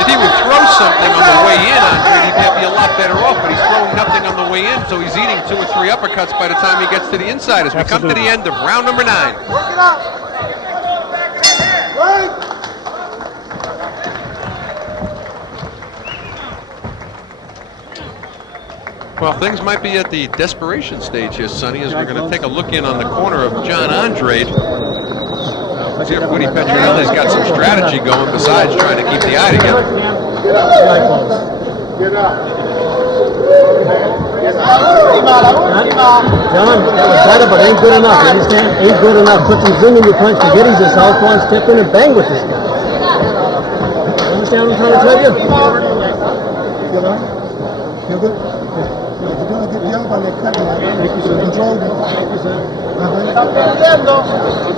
If he would throw something on the way in, Andrade, he'd be a lot better off, but he's throwing nothing on the way in, so he's eating 2 or 3 uppercuts by the time he gets to the inside as we come to the end of round number 9. Well, things might be at the desperation stage here, Sonny, as we're going to take a look in on the corner of John Andrade. See if Woody Petronelli's got some strategy going besides trying to keep the eye together. Get up. John, that was better, but ain't good enough. You understand? Ain't good enough. Put some zing in your punch. Forget he's a southpaw and step in and bang with this guy. You understand what I'm trying to tell you? Feel all right? Feel good? You're doing a good job on that cut. Control.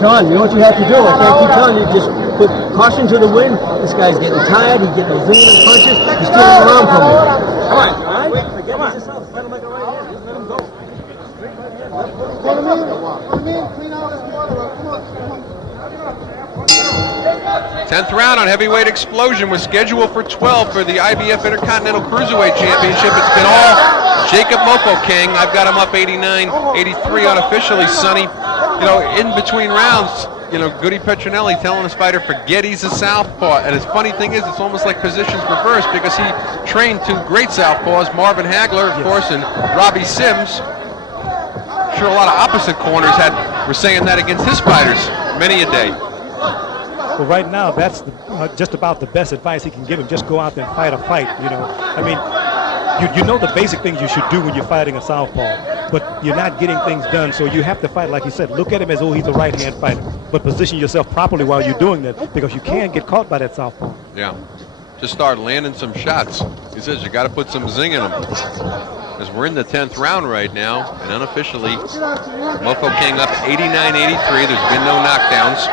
John, you know what you have to do? I can't keep telling you. Just put caution to the wind. This guy's getting tired. He's getting those zinging punches. He's stealing around from you. Come on, all right? Come on. Let him make a right hand. Just let him go. Call him in. Clean out his water. Come on. 10th round on Heavyweight Explosion was scheduled for 12 for the IBF Intercontinental Cruiserweight Championship. It's been all Jacob Mofokeng. I've got him up 89-83 unofficially, Sonny. You know, in between rounds, you know, Goody Petronelli telling his fighter, forget he's a southpaw. And his funny thing is, it's almost like positions reversed because he trained 2 great southpaws, Marvin Hagler, of course, and Robbie Sims. I'm sure a lot of opposite corners were saying that against his fighters many a day. Well, right now, that's just about the best advice he can give him. Just go out there and fight a fight, you know. I mean, you know the basic things you should do when you're fighting a southpaw. but you're not getting things done. So you have to fight, like you said, look at him as though he's a right-hand fighter, but position yourself properly while you're doing that, because you can get caught by that southpaw. Yeah. Just start landing some shots. He says you got to put some zing in them. As we're in the 10th round right now, and unofficially, Mofokeng up 89-83. There's been no knockdowns.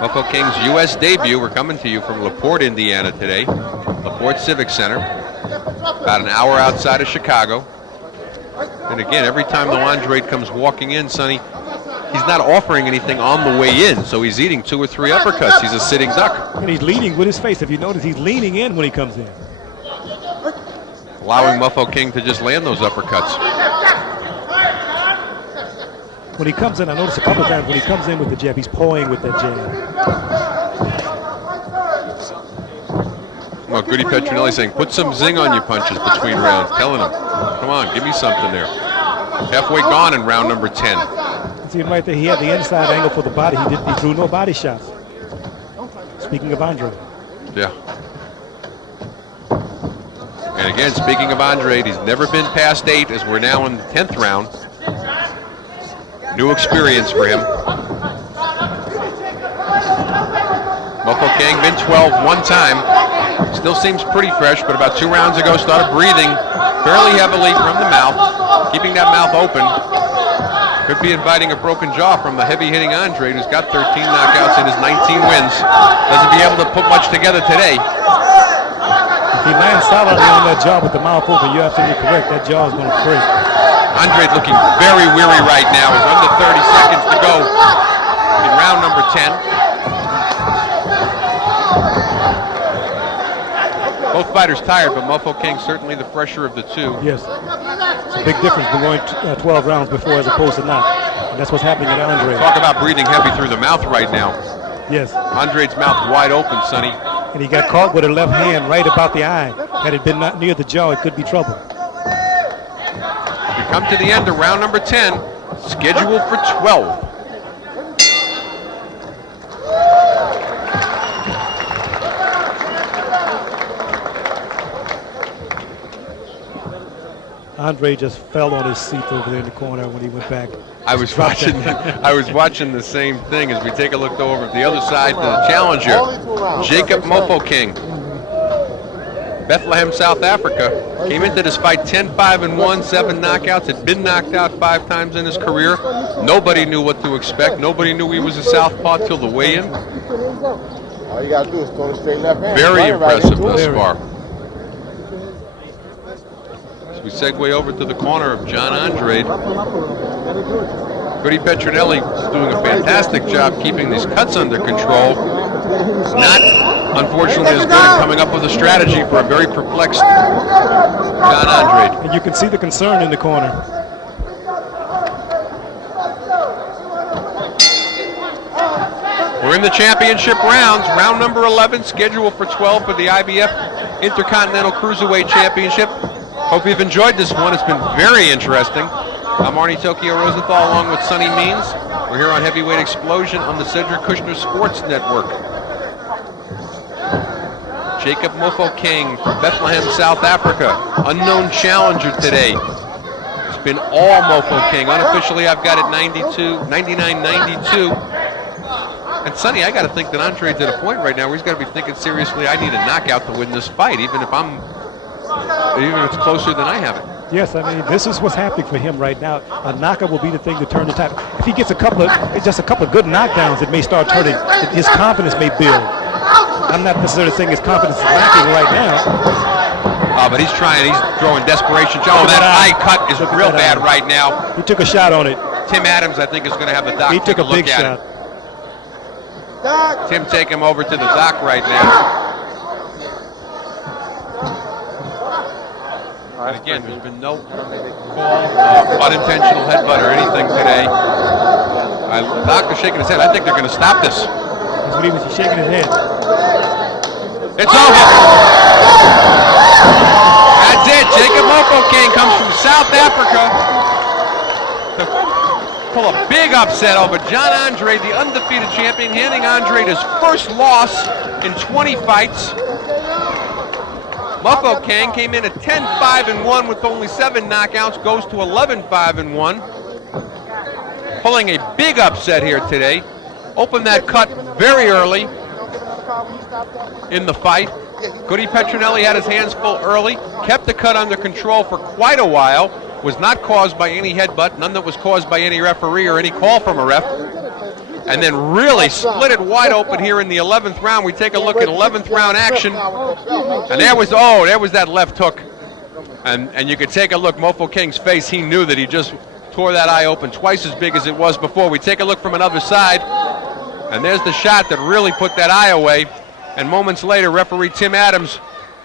Mofokeng's U.S. debut. We're coming to you from LaPorte, Indiana today. LaPorte Civic Center. About an hour outside of Chicago. And again, every time the Andrade comes walking in, Sonny, he's not offering anything on the way in, so he's eating 2 or 3 uppercuts. He's a sitting duck. And he's leading with his face. If you notice, he's leaning in when he comes in. Allowing Mofokeng to just land those uppercuts. When he comes in, I noticed a couple of times when he comes in with the jab, he's pawing with that jab. Well, Goody Petronelli saying, put some zing on your punches between rounds. Telling him, come on, give me something there. Halfway gone in round number 10. See him right there. He had the inside angle for the body. He drew no body shots. Speaking of Andrade. Yeah. And again, speaking of Andrade, he's never been past 8 as we're now in the 10th round. New experience for him. Mofokeng been 12 one time. Still seems pretty fresh, but about 2 rounds ago started breathing fairly heavily from the mouth, keeping that mouth open. Could be inviting a broken jaw from the heavy-hitting Andrade, who's got 13 knockouts in his 19 wins. Doesn't be able to put much together today. If he lands solidly on that jaw with the mouth open, you're absolutely correct. That jaw is going to break. Andrade looking very weary right now. There's under 30 seconds to go in round number 10. Both fighters tired, but Mofokeng certainly the fresher of the two. Yes. It's a big difference from going 12 rounds before as opposed to not. And that's what's happening at Andrade. Talk about breathing heavy through the mouth right now. Yes. Andrade's mouth wide open, Sonny. And he got caught with a left hand right about the eye. Had it been not near the jaw, it could be trouble. We come to the end of round number 10, scheduled for 12. Andrade just fell on his seat over there in the corner when he went back. I was watching the same thing as we take a look over at the other side to the challenger, Jacob Mofokeng. Bethlehem, South Africa. Came into this fight 10-5-1, 7 knockouts. Had been knocked out 5 times in his career. Nobody knew what to expect. Nobody knew he was a southpaw till the weigh-in. All you gotta do is throw the straight left hand. Very impressive thus far. As we segue over to the corner of John Andrade. Goody Petronelli doing a fantastic job keeping these cuts under control. Not, unfortunately, as good at coming up with a strategy for a very perplexed John Andrade. And you can see the concern in the corner. We're in the championship rounds. Round number 11, scheduled for 12 for the IBF Intercontinental Cruiserweight Championship. Hope you've enjoyed this one. It's been very interesting. I'm Arnie Tokyo Rosenthal along with Sonny Means. We're here on Heavyweight Explosion on the Cedric Kushner Sports Network. Jacob Mofokeng from Bethlehem, South Africa. Unknown challenger today. It's been all Mofokeng. Unofficially, I've got it 99-92. And Sonny, I got to think that Andrade's at a point right now where he's got to be thinking seriously, I need a knockout to win this fight, even if it's closer than I have it. Yes, I mean, this is what's happening for him right now. A knockout will be the thing to turn the tide. If he gets just a couple of good knockdowns, it may start turning. His confidence may build. I'm not necessarily saying his confidence is lacking right now. Oh, but he's trying. He's throwing desperation. Oh, that eye cut is real bad right now. He took a shot on it. Tim Adams, I think, is going to have the doc. He took a big shot. Tim, take him over to the doc right now. And again, there's been no call, unintentional headbutt or anything today. The doctor's shaking his head. I think they're going to stop this. That's what he was shaking his head. It's over. That's it. Jacob Mofokeng comes from South Africa to pull a big upset over John Andrade, the undefeated champion, handing Andrade his first loss in 20 fights. Mofokeng came in at 10-5-1 with only 7 knockouts, goes to 11-5-1. Pulling a big upset here today. Opened that cut very early in the fight. Goody Petronelli had his hands full early, kept the cut under control for quite a while, was not caused by any headbutt, none that was caused by any referee or any call from a ref, and then really split it wide open here in the 11th round. We take a look at 11th round action, and there was that left hook. And you could take a look, Mofokeng's face, he knew that he just tore that eye open, twice as big as it was before. We take a look from another side, and there's the shot that really put that eye away. And moments later, referee Tim Adams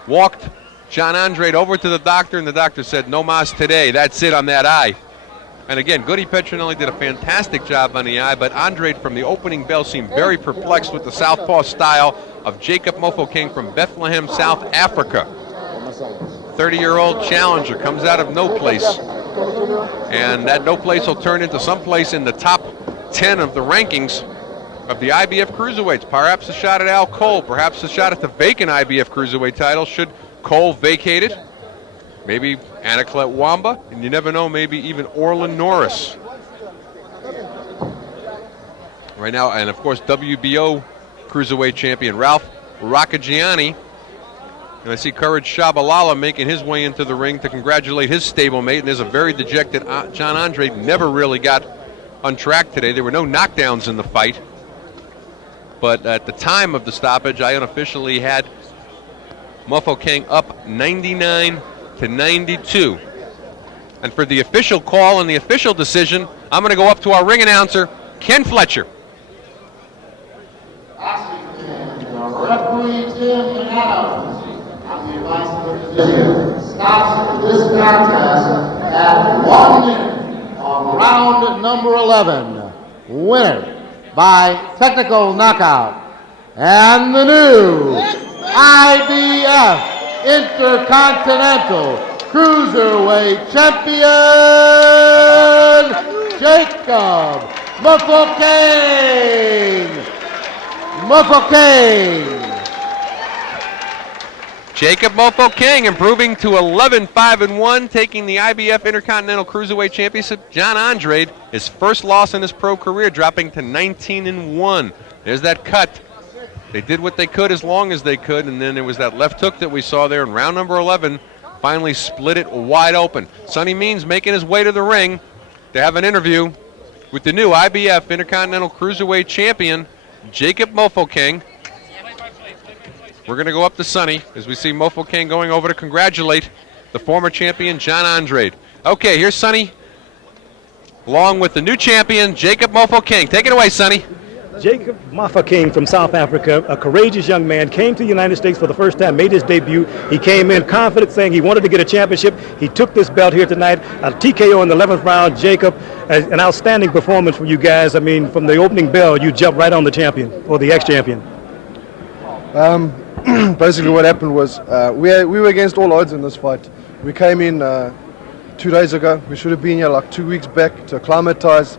walked John Andrade over to the doctor, and the doctor said, no mas today, that's it on that eye. And again, Goody Petronelli did a fantastic job on the eye, but Andrade from the opening bell seemed very perplexed with the southpaw style of Jacob Mofokeng from Bethlehem, South Africa. 30-year-old challenger comes out of no place. And that no place will turn into some place in the top 10 of the rankings of the IBF cruiserweights. Perhaps a shot at Al Cole, perhaps a shot at the vacant IBF cruiserweight title should Cole vacate it. Maybe Anaclet Wamba, and you never know, maybe even Orlin Norris. Right now, and of course, WBO cruiserweight champion Ralph Rakagiani. And I see Courage Shabalala making his way into the ring to congratulate his stablemate. And there's a very dejected John Andrade, never really got on track today. There were no knockdowns in the fight. But at the time of the stoppage, I unofficially had Mofokeng up 99-92. And for the official call and the official decision, I'm going to go up to our ring announcer, Ken Fletcher. Referee Tim Adams, on the advice of the physician, stops this contest at 1 minute on round number 11. Winner by technical knockout, and the new IBF Intercontinental Cruiserweight Champion, Jacob Mofokeng. Jacob Mofokeng improving to 11-5-1, taking the IBF Intercontinental Cruiserweight Championship. John Andrade, his first loss in his pro career, dropping to 19-1. There's that cut. They did what they could as long as they could, and then there was that left hook that we saw there in round number 11. Finally split it wide open. Sonny Means making his way to the ring to have an interview with the new IBF Intercontinental Cruiserweight Champion, Jacob Mofokeng. We're going to go up to Sonny as we see Mofokeng going over to congratulate the former champion, John Andrade. Okay, here's Sonny, along with the new champion, Jacob Mofokeng. Take it away, Sonny. Jacob Mofokeng from South Africa, a courageous young man, came to the United States for the first time, made his debut. He came in confident, saying he wanted to get a championship. He took this belt here tonight, a TKO in the 11th round. Jacob, an outstanding performance from you guys. I mean, from the opening bell, you jumped right on the champion, or the ex-champion. Basically what happened was we were against all odds in this fight. We came in 2 days ago. We should have been here like 2 weeks back to acclimatize.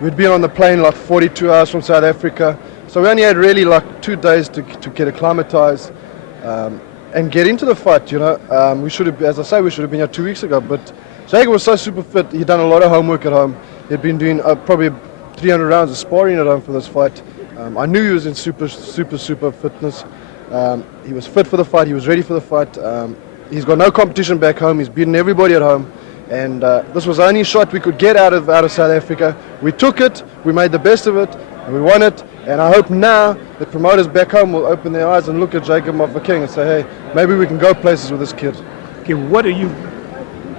We'd been on the plane like 42 hours from South Africa. So we only had really like 2 days to get acclimatized and get into the fight, you know. We should have, as I say, we should have been here 2 weeks ago. But Jacob was so super fit. He'd done a lot of homework at home. He'd been doing probably 300 rounds of sparring at home for this fight. I knew he was in super fitness. He was fit for the fight. He was ready for the fight. He's got no competition back home. He's beaten everybody at home. And this was the only shot we could get out of South Africa. We took it. We made the best of it. And we won it. And I hope now the promoters back home will open their eyes and look at Jacob Mofokeng and say, hey, maybe we can go places with this kid. Okay, what are you,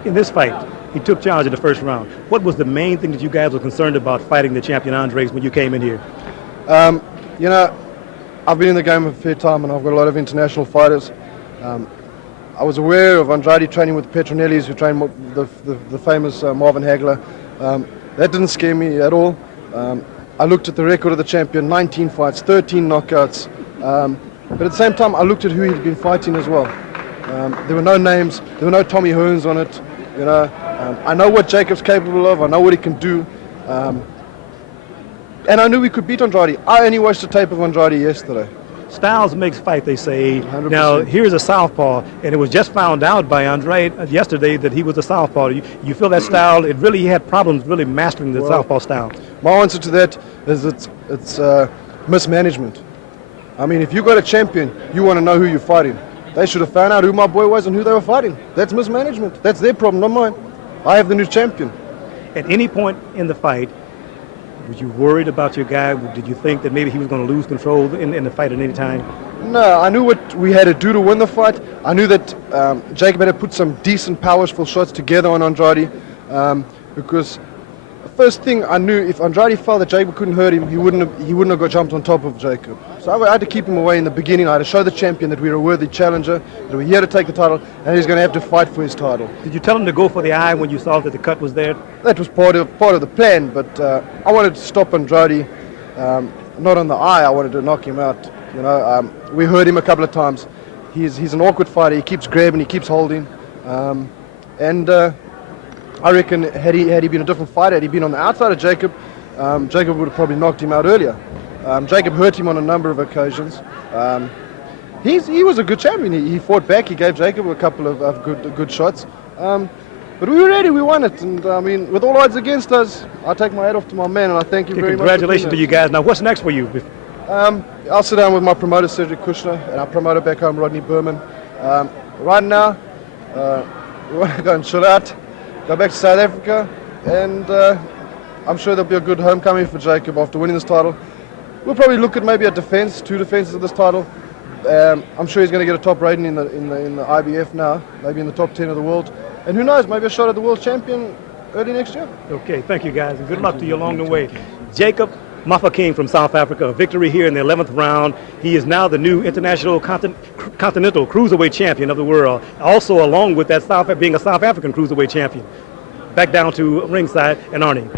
in this fight, he took charge in the first round. What was the main thing that you guys were concerned about fighting the champion Andrade when you came in here? You know, I've been in the game a fair time and I've got a lot of international fighters. I was aware of Andrade training with Petronellis, who trained the famous Marvin Hagler. That didn't scare me at all. I looked at the record of the champion, 19 fights, 13 knockouts. But at the same time, I looked at who he'd been fighting as well. There were no names, there were no Tommy Hearns on it. You know, I know what Jacob's capable of, I know what he can do. And I knew we could beat Andrade. I only watched the tape of Andrade yesterday. styles makes fight, they say. 100%. Now, here's a southpaw, and it was just found out by Andrade yesterday that he was a southpaw. You feel that style, he had problems really mastering the southpaw style. My answer to that is it's mismanagement. I mean, if you got a champion, you want to know who you're fighting. They should have found out who my boy was and who they were fighting. That's mismanagement. That's their problem, not mine. I have the new champion. At any point in the fight, were you worried about your guy? Did you think that maybe he was going to lose control in the fight at any time? No, I knew what we had to do to win the fight. I knew that Jacob had to put some decent, powerful shots together on Andrade because first thing I knew, if Andrade felt that Jacob couldn't hurt him, he wouldn't have got jumped on top of Jacob. So I had to keep him away in the beginning. I had to show the champion that we're a worthy challenger, that we're here to take the title, and he's going to have to fight for his title. Did you tell him to go for the eye when you saw that the cut was there? That was part of the plan, but I wanted to stop Andrade, not on the eye. I wanted to knock him out. You know, we heard him a couple of times. He's an awkward fighter. He keeps grabbing, he keeps holding, and I reckon had he been a different fighter, had he been on the outside of Jacob, Jacob would have probably knocked him out earlier. Jacob hurt him on a number of occasions. He was a good champion. He fought back. He gave Jacob a couple of good shots. But we were ready. We won it. And I mean, with all odds against us, I take my hat off to my man, and I thank him very much. Congratulations to you guys. Now, what's next for you? I'll sit down with my promoter, Cedric Kushner, and our promoter back home, Rodney Berman. Right now, we want to go and chill out, go back to South Africa, and I'm sure there'll be a good homecoming for Jacob after winning this title. We'll probably look at maybe a defense, 2 defenses of this title. I'm sure he's going to get a top rating in the IBF now, maybe in the top 10 of the world. And who knows, maybe a shot at the world champion early next year. Okay, thank you guys, and good luck to you along the way. Jacob Mofokeng from South Africa, a victory here in the 11th round. He is now the new international continental cruiserweight champion of the world. Also, along with that, being a South African cruiserweight champion. Back down to ringside, and Arnie.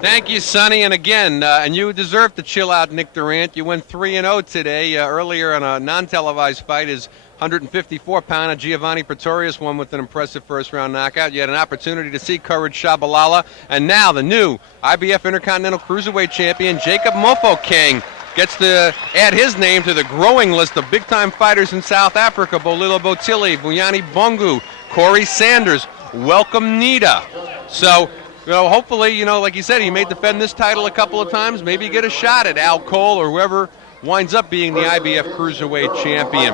Thank you, Sonny. And again, and you deserve to chill out, Nick Durant. You went 3-0 today. Earlier on a non-televised fight, his 154-pounder Giovanni Pretorius won with an impressive first-round knockout. You had an opportunity to see Courage Shabalala. And now the new IBF Intercontinental Cruiserweight Champion, Jacob Mofokeng, gets to add his name to the growing list of big-time fighters in South Africa. Bolilo Botili, Buyani Bongu, Corey Sanders, Welcome Nita. So, hopefully, like you said, he may defend this title a couple of times, maybe get a shot at Al Cole or whoever winds up being the IBF Cruiserweight Champion.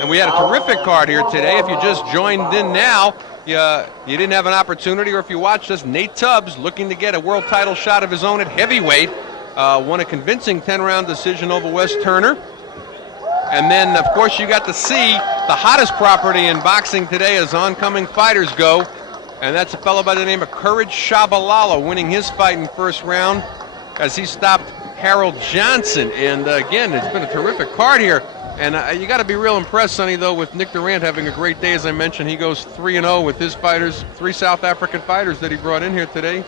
And we had a terrific card here today. If you just joined in now, you didn't have an opportunity, or if you watched us, Nate Tubbs, looking to get a world title shot of his own at heavyweight, won a convincing 10-round decision over Wes Turner. And then, of course, you got to see the hottest property in boxing today as oncoming fighters go. And that's a fellow by the name of Courage Shabalala winning his fight in first round as he stopped Harold Johnson. And again, it's been a terrific card here. And you got to be real impressed, Sonny, though, with Nick Durant having a great day. As I mentioned, he goes 3-0 with his fighters, 3 South African fighters that he brought in here today.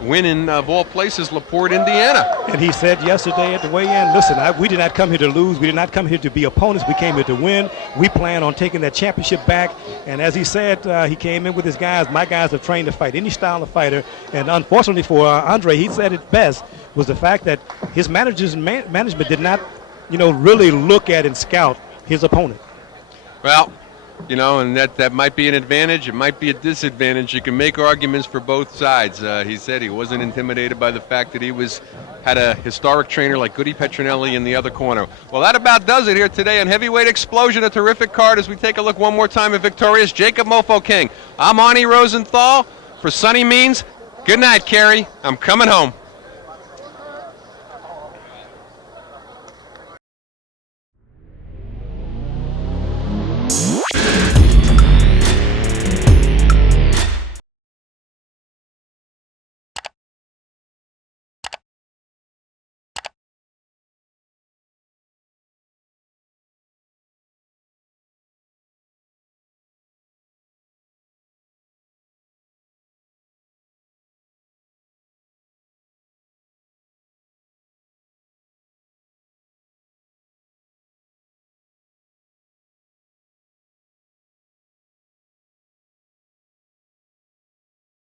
Winning, of all places, LaPorte, Indiana. And he said yesterday at the weigh-in, listen, we did not come here to lose. We did not come here to be opponents. We came here to win. We plan on taking that championship back. And as he said, he came in with his guys. My guys are trained to fight any style of fighter. And unfortunately for Andre, he said it best, was the fact that his management did not, really look at and scout his opponent. Well, and that might be an advantage. It might be a disadvantage. You can make arguments for both sides. He said he wasn't intimidated by the fact that he had a historic trainer like Goody Petronelli in the other corner. Well, that about does it here today on Heavyweight Explosion. A terrific card as we take a look one more time at victorious Jacob Mofokeng. I'm Arnie Rosenthal for Sonny Means. Good night, Kerry. I'm coming home.